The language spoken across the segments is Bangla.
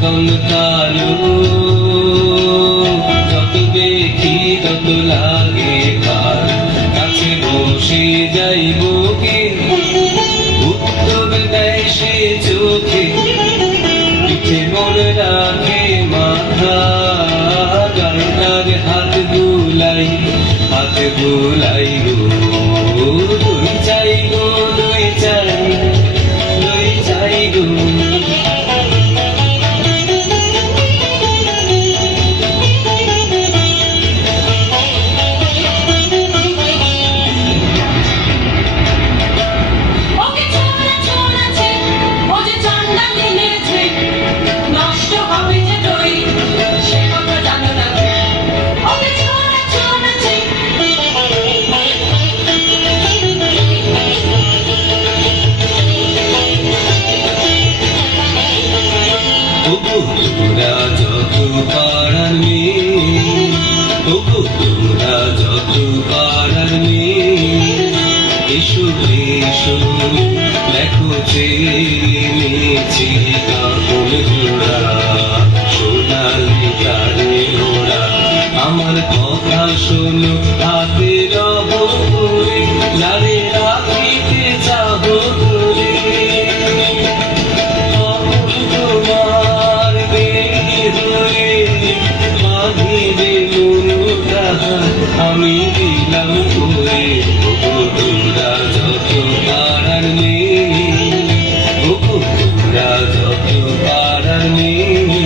কালো যত দেখি তত লাগে কার কাছে বসে যাইব কে উত্তর দেয় সে চোখে পিঠে মনে রাখে মাথা গান্ধার হাত বুলাই গো দুই চাই গো দুই চাই গো তোমরা যত পাড়ার মেয়ে তবু তোমরা যত পাড়ার মেয়ে এসো এসো লেখো চেয়েছি কাপড় জোড়া সোনালি গানে ওরা আমার কথা শোনো হাতে রব করে যারে রাখিতে চাবো ধরে আমি দিলাম করে তোমরা যত পাড়ার মেয়ে তোমরা যত পাড়ার মেয়ে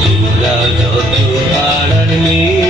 তোমরা যত পাড়ার মেয়ে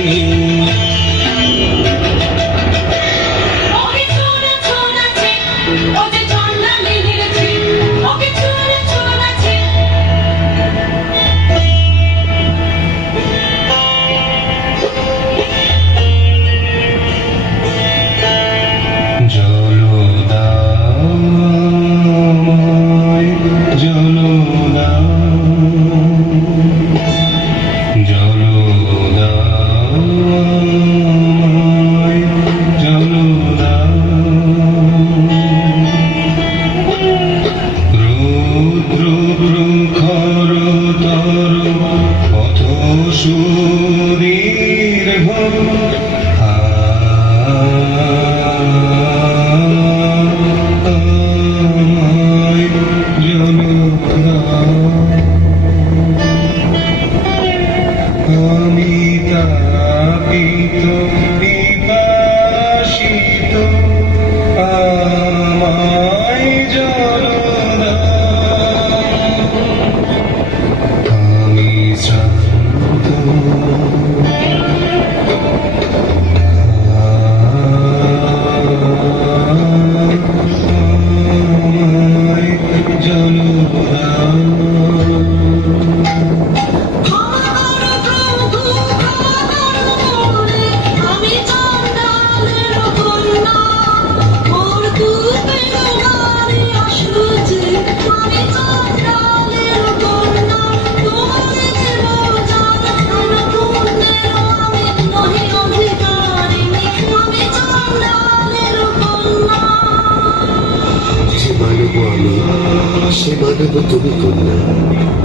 সে মানব তুমি কন্যা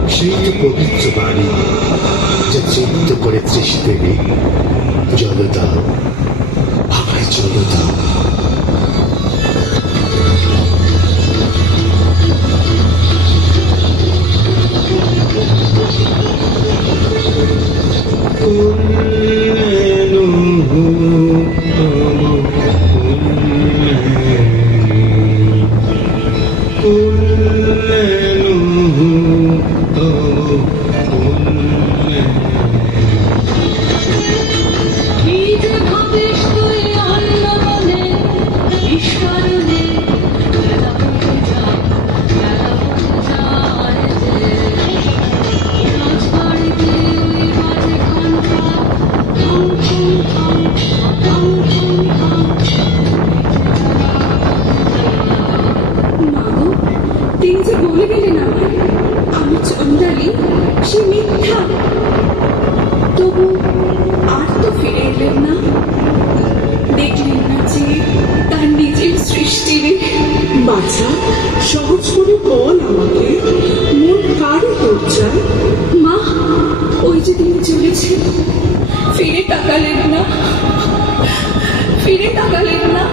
সেই তো পবিত্র বাণী যা চিত্ত করে তৃষ দেবী জনতা আমায় জনতা তবু আর তো ফিরে এলেন না, দেখলেন না যে তার নিজের সৃষ্টির বাছা সহজ করে বল আমাকে, মন কার তোর তাকালেন না, ফিরে তাকালেন না।